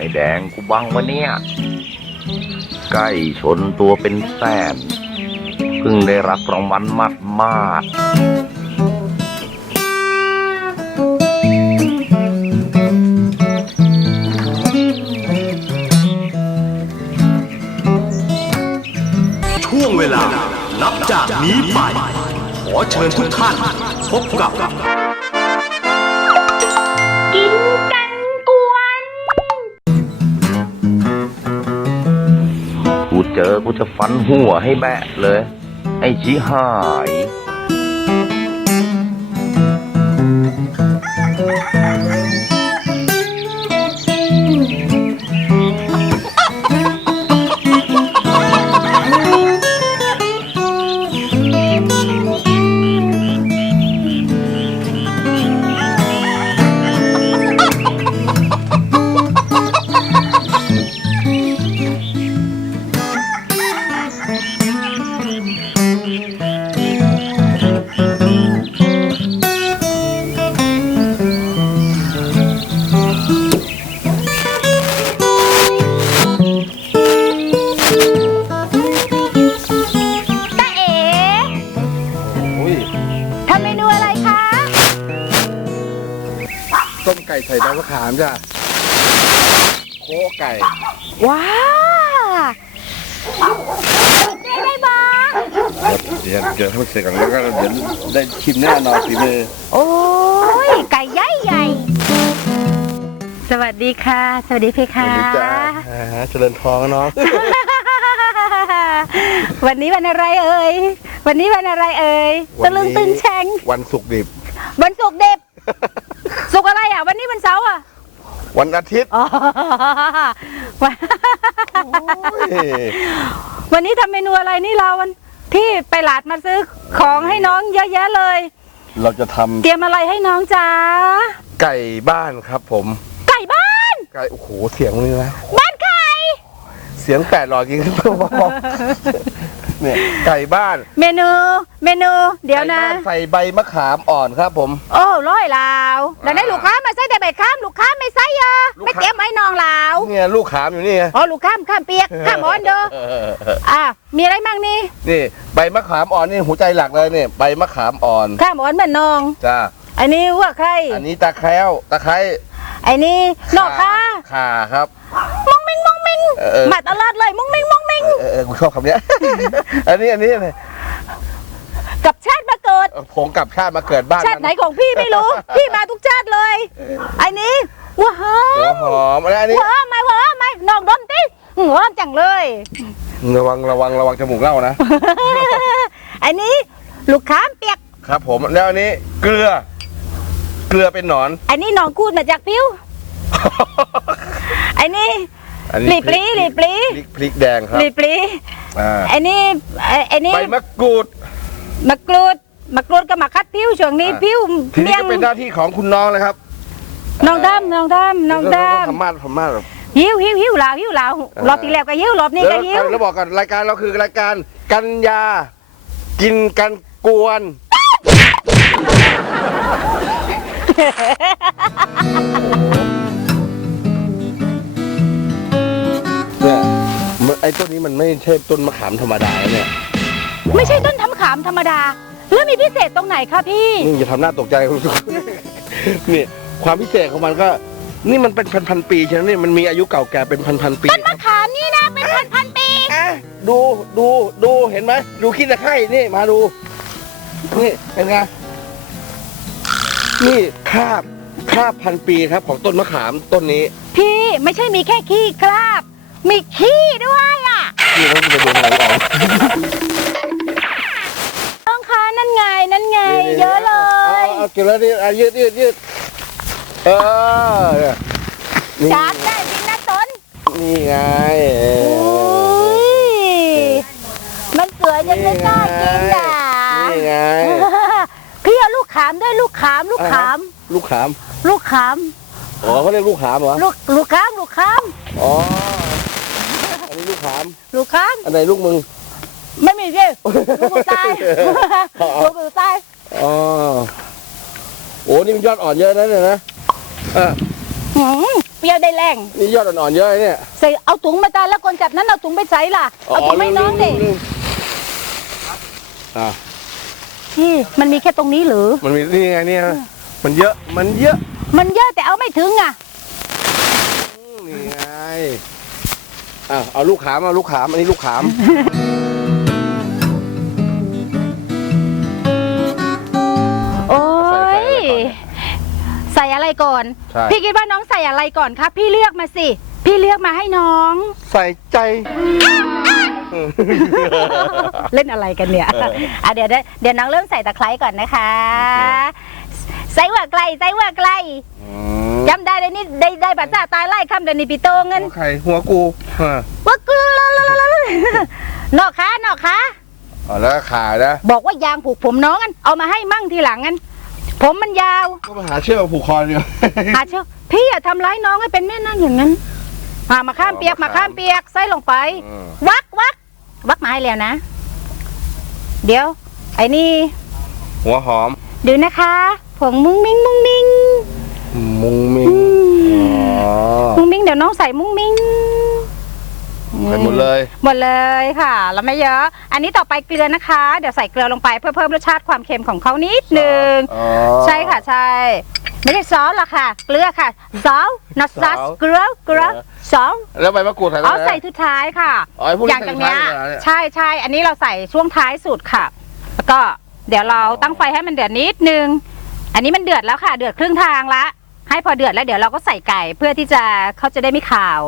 เห็นไอ้แดงกูบังวะเนี่ยใกล้ชนตัวเป็นแสนเพิ่งได้รับรางวัลมัดมาดๆช่วงเวลานับจากนี้ไป ขอเชิญทุกท่านพบกับ เจอกูจะฟันหัวให้แบะเลย ไอ้ชี้หายามจ้ะโคไก่ว้าได้ได้บ้างเดี๋ยวเดี๋ยวให้มันเสร็จก่อนแล้วก็เดี๋ยวได้ชิมแน่นอนฝีมือโอ้ยไก่ใหญ่ใหญ่สวัสดีค่ะ สวัสดีเพสคะวัสดีจ้าอ่าฮะเจริญทองนะน้องวันนี้วันอะไรเอ่ยวันนี้วันอะไรเอ่ยวัตะนนี้ลึงตึงแฉงวันศุกร์ดิบวันศุกร์เด็บศุกร์อะไรอะ วันนี้วันเสาร์อะ วันอาทิตย์อ๋อวันเอ้ยวันนี้ทำเมนูอะไรนี่เราวันพี่ไปหลาดมาซื้อของให้น้องเยอะแยะเลย เราจะทำเตรียมอะไรให้น้องจ้าไก่บ้านครับผม ไก่บ้าน ไก่โอ้โหเสียงนี่นะ บ้านไก่เสียงแปดหลอดกินกันตัวบอกเนี่ยไก่บ้านเมนู เมนู เดี๋ยวนะ ไก่บ้าใส่ใบมะขามอ่อนครับผม โอ้ร้อยลาวแล้วได้ลูกค้ามาใส่แต่ใบข้ามลูกค้าไม่ใส่ เยอะลูกค้าไม่เตรียมไว้น้องลาวเนี่ยลูกขามอยู่นี่ไงอ๋อลูกข้ามข้ามเปียกข้ามอ่อนเด้อเออเออเอออะมีอะไรมั่งนี่นี่ใบมะขามอ่อนนี่หัวใจหลักเลยเนี่ยใบมะขามอ่อนข้ามอ่อนเหมือนน้องจ้าอันนี้ว่าใครอันนี้ตะแคร้วตะไคร้ไอ้นี่นอกค่ะข่าครับมองมิงมองมิงเออเออมาตลอดเลยมองมิงมองมิงเออเออกูชอบคำเนี้ย อันนี้อันนี้อะไรกับชาติมาเกิดผงกลับชาติมาเกิดบ้านชาติไหนของพี่ไม่รู้ พี่มาทุกชาติเลยไอ้นี้ ว้าหอหัวมหอมอันนี้อันนี้ว้าหอมไหมว้าหอมไหมน้องดมติหอมจังเลย ระวังระวังระวังจมูกเล่านะไอ้นี้ลูกค้ามเปียก ครับ ผมแล้วอันนี้เกลือ เกลือเป็นหนอนไอ้นี้น้องกูดมาจากผิวไอ้นี่อันหลีนี้ปลีหลีปลีพริกพริกแดงครับหลีปลีอ่าไอ้นี่ไอ้ไอ้นี่ใบมะกรูด มะกรูดมะกรูดก็มาคัดผิวช่วงนี้อะ ผิวทีนี้เมี่ยง ก็เป็นหน้าที่ของคุณน้องเลยครับ น้องดำน้องดำน้องดทำมาดทำมาดแบบำหิวหิวหิวลาวหิวลาวอ่ารรอบที่แล้วก็หิวรอบนี้ก็หิวแล้วบอกกันรายการเราคือรายการกันยา กินกันกวนเนี่ยมันไอ้ต้นนี้มันไม่ใช่ต้นมะขามธรรมดานะเนี่ยไม่ใช่ต้นทำขามธรรมดา แล้วมีพิเศษตรงไหนคะพี่ นี่อย่าทำหน้าตกใจ นี่ ความพิเศษของมันก็ นี่มันเป็นพันพันๆปีใช่ไหมนี่มันมีอายุเก่าแก่เป็นพันพันๆปี ต้นมะขามนี่นะเป็นพันพันปี อะดูดูดูเห็นไหมดูขี้ตะไคร่นี่มาดู นี่เป็นไงนี่คราบคราบพันปีครับของต้นมะขามต้นนี้พี่ไม่ใช่มีแค่ขี้คราบ มีขี้ด้วยอะนี่เราจะไปดูอะไรออก ต้องคะนั่นไงนั่นไง เยอะเลย อาอาเก็บแล้วนี่อะยืดยืดยืด เออเนี่ยนี่จับได้จริงนะต้นนี่ไงเออุ้ยมันสวยจนไม่น่ากินอะนี่ไง พี่เอาลูกขามด้วยลูกขามลูกขาม ลูกขาม ลูกขาม อ๋อเขาเรียกลูกขามเหรอ ลูกลูกขาม ลูกขาม อ๋อ อันนี้ลูกขาม ลูกขาม อันไหนลูกมึง ไม่มีพี่ลูกมือตายอ๋อลูกมือตายอ๋อโอ้นี่มันยอดอ่อนเยอะนะเนี่ยนะ เออหืมเปรี้ยวได้แรงนี่ยอดอ่อนๆเยอะเลยเนี่ย ใส่เอาถุงมาตาแล้วคนจับนั้นเอาถุงไปใส่ล่ะ เอาถุงไม่น้องดิลืมอ่าพี่มันมีแค่ตรงนี้หรือ มันมีนี่ไงเนี่ยมันเยอะ มันเยอะ มันเยอะแต่เอาไม่ถึงอะนี่ไงอะเอาลูกขามเอาลูกขามอันนี้ลูกขาม ก่อน ใช่ พี่คิดว่าน้องใส่อะไรก่อนครับพี่เลือกมาสิ พี่เลือกมาให้น้อง ใส่ใจ เล่นอะไรกันเนี่ย อะเดี๋ยวเดี๋ยวเดี๋ยวน้องเริ่มใส่ตะไคร้ก่อนนะคะ ใส่ว่าไกลใส่ว่าไกลจำได้เลยนี่ได้ได้ภาษาตายไล่คำเดี๋ยวนี้พี่โตเงินหัวไข่หัวกูอ่าว่ากูนอกคะนอกคะอ๋อแล้วก็ขานะ บอกว่ายางผูกผมน้องกันเอามาให้มั่งทีหลังกัน ผมมันยาว ก็มาหาเชือกมาผูกคอเดียวอาเชียวพี่อย่าทำร้ายน้องให้เป็นแม่นั่งอย่างนั้นมามาข้ามเปียกมาข้ามเปียกใส่ลงไปอืมวักวักวักมาให้แล้วนะ เดี๋ยว ไอ้นี่หัวหอมดูนะคะผงมุ้งมิ้งมุ้งมิ้งมุงมิงอืมอ๋อมุ้งมิ้งเดี๋ยวน้องใส่มุ้งมิ้ง ใส่หมดเลย หมดเลยค่ะ แล้วไม่เยอะ อันนี้ต่อไปเกลือนะคะ เดี๋ยวใส่เกลือลงไปเพื่อเพิ่มรสชาติความเค็มของเขานิดนึง อ๋อ ใช่ค่ะใช่ ไม่ใช่ซอสหรอกค่ะ เกลือค่ะซอส not ซอ sauce สเกลือเกลือซอสแล้วใบมะกรูดใส่ไหมเอาใส่ทุดท้ายค่ะอ๋อไอ้พวกอนี้ย่างตรงเนี้ยใส่ท้ายเลยเหรอเนี่ย ใช่ใช่ อันนี้เราใส่ช่วงท้ายสุดค่ะ แล้วก็เดี๋ยวเราตั้งไฟให้มันเดือดนิดนึง อันนี้มันเดือดแล้วค่ะ เดือดครึ่งทางละ ให้พอเดือดแล้วเดี๋ยวเราก็ใส่ไก่เพื่อที่จะเขาจะได้ไม่ขาว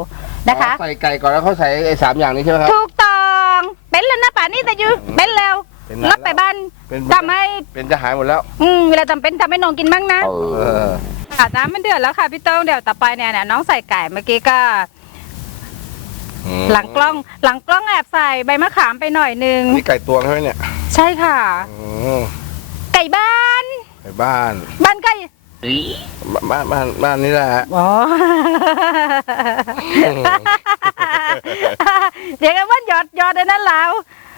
นะคะอ๋อใส่ไก่ก่อนแล้วเขาใส่ไอ้สามอย่างนี้ใช่ไหมครับ ถูกต้องเป็นแล้วนะป่านนี้แต่อยูเป็นแล้วเป็นนานรับไปบ้านเป็นทำให้เป็นจะหายหมดแล้ว อืมเวลาจำเป็นทำให้น้องกินบ้างนะ เอเอออค่ะน้ำมันเดือดแล้วค่ะพี่โต้งเดี๋ยวต่อไปเนี่ยเนี่ยน้องใส่ไก่เมื่อกี้ก็ หลังกล้อง หลังกล้องแอบใส่ใบมะขามไปหน่อยนึง นี่ไก่ตวงใช่ไหมเนี่ยใช่ค่ะ อืมไก่บ้านไก่บ้าน บ้านไก่ บ้านบ้านบ้านนี่แหละฮะอ๋อ เดี๋ยวกันว่าหยอดหยอดในนั้นแล้ว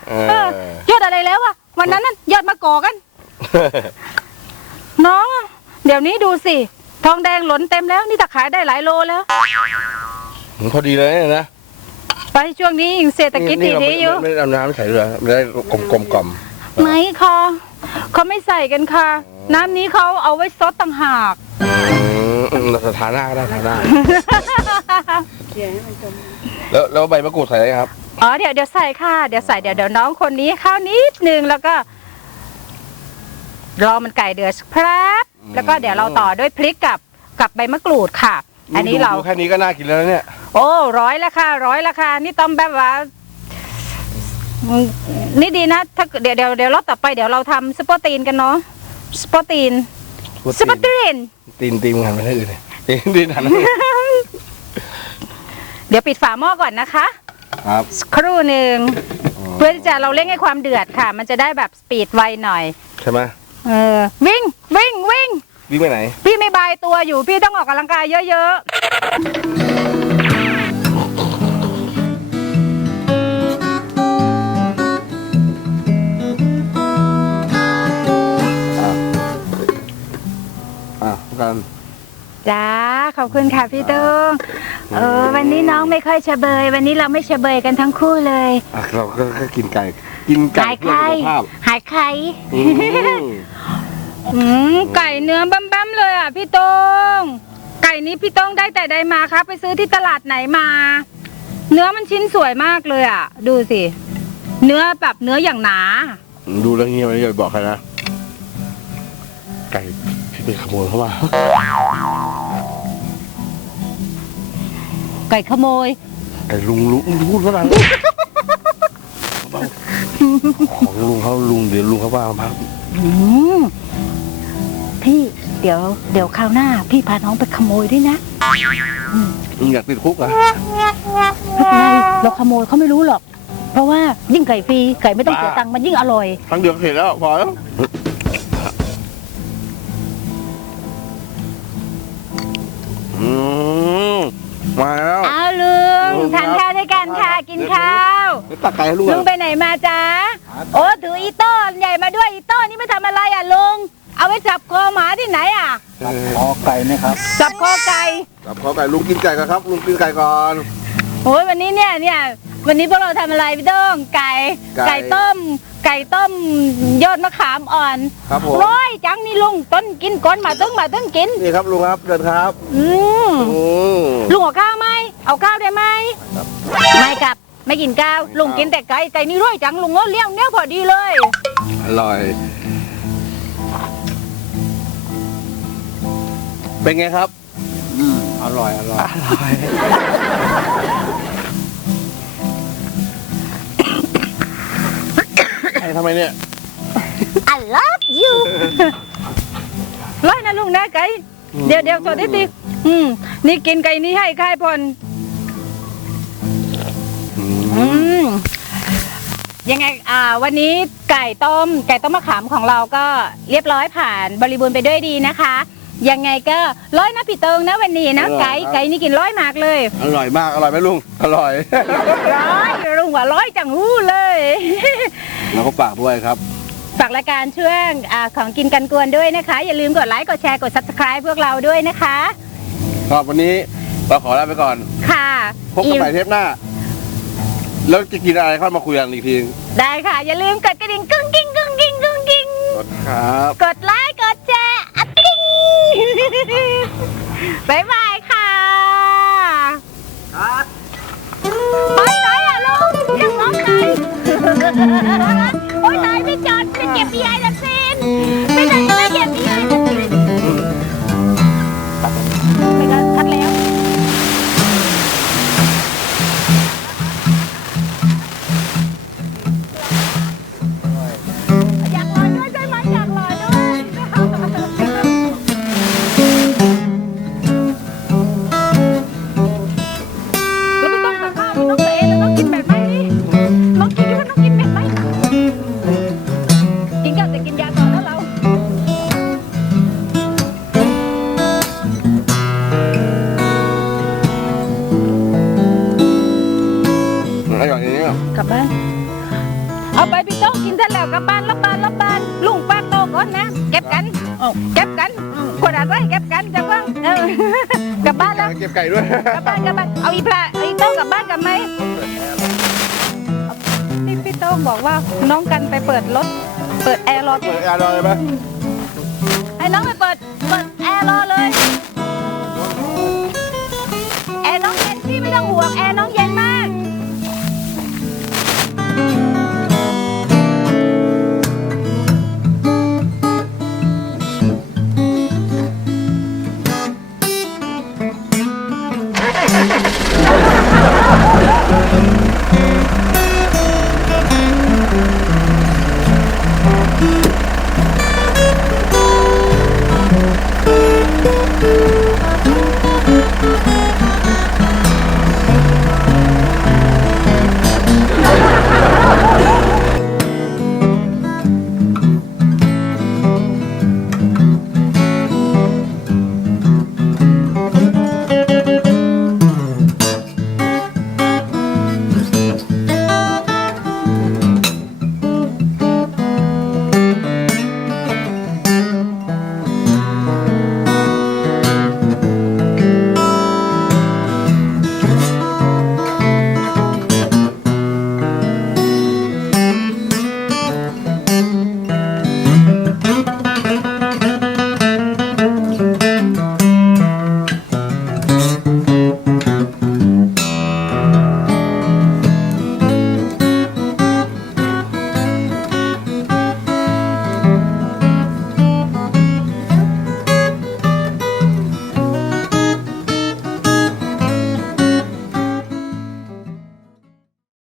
เอเอออหยอดอะไรแล้วอะวันนั้นน่ะหยอดมาก่อกัน น้องอะเดี๋ยวนี้ดูสิ ทองแดงหล่นเต็มแล้ว นี่ตะขายได้หลายโลแล้ว พอดีเลยเนี่ยนะ ไปช่วงนี้ยิ่งเศรษฐกิจนี่เราดีไม่ๆอยู่ไม่ได้เอาน้ำใส่เรือไม่ได้กลมก ลมกล่อมไม่ค่ะเขาไม่ใส่กันค่ะ น้ำนี้เขาเอาไว้ซดต่างหากอืมอืมสถานะก็ได้สถานะแล้วแล้วใบมะกรูดใส่อะไรครับ อ๋อเดี๋ยวเดี๋ยวใส่ค่ะ เดี๋ยวใส่เดี๋ยวเดี๋ยวน้องคนนี้เข้าวนิดนึงแล้วก็ รอมันไก่เดือดสักแป๊บแล้วก็เดี๋ยวเราต่อด้วยพริกกับกับใบมะกรูดค่ะ อันนี้เรา ดูแค่นี้ก็น่ากินแล้วนะเนี่ย โอ้ร้อยละค่ะร้อยละค่ะนี่ต้องแบบว่าอืม นี่ดีนะ ถ้าเดี๋ยวเดี๋ยวเดี๋ยวรอบต่อไปเดี๋ยวเราทำสปอร์ตีนกันเนาะสปอร์ตีนสปอร์ตีนตีนตีนหันไปทางอื่นเลยตีนตีนหันไปทางอื่นเดี๋ยวปิดฝาหม้อก่อนนะคะครับสักครู่หนึ่งเพื่อที่จะเราเร่งให้ความเดือดค่ะ มันจะได้แบบสปีดไวหน่อย ใช่ไหมเออวิ่งวิ่งวิ่งวิ่งไปไหน พี่ไม่บายตัวอยู่พี่ต้องออกกำลังกายเยอะอ่ กันๆจ้าขอบคุณค่ะพี่ตุ้งเออวันนี้น้องไม่ค่อยเฉเบย วันนี้เราไม่เฉเบยกันทั้งคู่เลยอะเราก็ก็กินไก่ กินไก่หายเพื่อไข่สุขภาพหายไข่อืมอืมไก่เนื้อบ้มๆเลยอะพี่ต้งไก่นี้พี่ต้งได้แต่ใดมาครับไปซื้อที่ตลาดไหนมา เนื้อมันชิ้นสวยมากเลยอะ ดูสิ เนื้อแบบเนื้ออย่างหนา ดูแล้วเงียบไม่อย่าไปบอกใครนะ ไก่ พี่ไปขโมยเข้ามาไก่ขโมยไก่ลุงลุงพูดว่าอะไรของลุงเขาลุงเดี๋ยวลุงเขาว่ามาอืมพี่เดี๋ยว เดี๋ยวคราวหน้า พี่พาน้องไปขโมยด้วยนะลุงอยากติดคุกเหรอะไม่เป็นไรเราขโมยเขาไม่รู้หรอก เพราะว่ายิ่งไก่ฟรีไก่ไม่ต้องเสียตังค์มันยิ่งอร่อย ครั้งเดียวก็เห็นแล้วพอแล้ว มาแล้วเอาลุงลุงครับทานข้าวด้วยกันค่ะกินข้าวเดี๋ยวตักไก่ให้ลุงลุอะงไปไหนมาจ๊ะโอ้ถืออีโต้ใหญ่มาด้วยอีโต้นี่ไม่ทำอะไรอะลุงเอาเอาไปจับคอหมาที่ไหนอะ ขอไก่นะครับจับคอไก่ครับขอไก่ลุงกินไก่ก่อนครับ ลุงกินไก่ก่อน โอ้ยวันนี้เนี่ยเนี่ยวันนี้พวกเราทำอะไรพี่โต้องไก่ ไก่ ไก่ต้ม ไก่ต้มยอดมะขามอ่อนครับผม ร้อยจังนี่ลุงต้นกินก้อนมาตึ้งมาตึ้งกินนี่ครับลุงครับเดินครับ อืมอืม ลุงเอาข้าวไหมเอาข้าวได้ไหมไม่ครับไม่กินข้าวลุงกินแต่ไก่ไก่นี่ร้อยจังลุงก็เลี้ยงเนี้ยพอดีเลย อร่อย เป็นไงครับอืมอร่อยอร่อยไอ้ทำไมเนี่ย I love you ร้อยนะลุงนะไก่เดี๋ยวเดี๋ยวสวัสดีติ อืมนี่กินไก่นี้ให้ค่ายพลอืมยังไงอ่าวันนี้ไก่ต้ม ไก่ต้มมะขามของเราก็เรียบร้อยผ่านบริบูรณ์ไปด้วยดีนะคะ ยังไงก็ร้อยนะพี่เติงนะวันนี้นะอร่อยไก่ครับไก่นี่กินร้อยมากเลย อร่อยมาก อร่อยไหมลุง อร่อย ร้อยลุงว่าร้อยจังหู้เลย แล้วก็ฝากด้วยครับ ฝากรายการช่วงอาของกินกันกวนด้วยนะคะ อย่าลืมกดไลค์ กดแชร์ กด subscribe พวกเราด้วยนะคะ ครับวันนี้เราขอลาไปก่อน ค่ะพบกันใหม่เทปหน้า แล้วจะกินอะไรค่อยมาคุยกันอีกที ได้ค่ะ อย่าลืมกดกระดิ่งกึ้งกิ้งกึ้งกิ้งกึ้งกิ้งครับ กดไลค์ กดแชร์อัดกิ้งบายบายค่ะไปไหนอะลุงยังร้องไหนโอ๊ยตายไม่จอดไปเก็บพี่ไอ้ดักซิ ด้วย กลับบ้านกลับบ้านเอาอีปลาเอาอีโต้กลับบ้านกันไหมพี่พี่โต้บอกว่าน้องกันไปเปิดรถ เปิดแอร์รอเปิดแอร์รอเลยไหมให้น้องไปเปิดเปิดแอร์รอเลย แอร์น้องเย็นพี่ไม่ต้องห่วงแอร์น้องเย็นมาก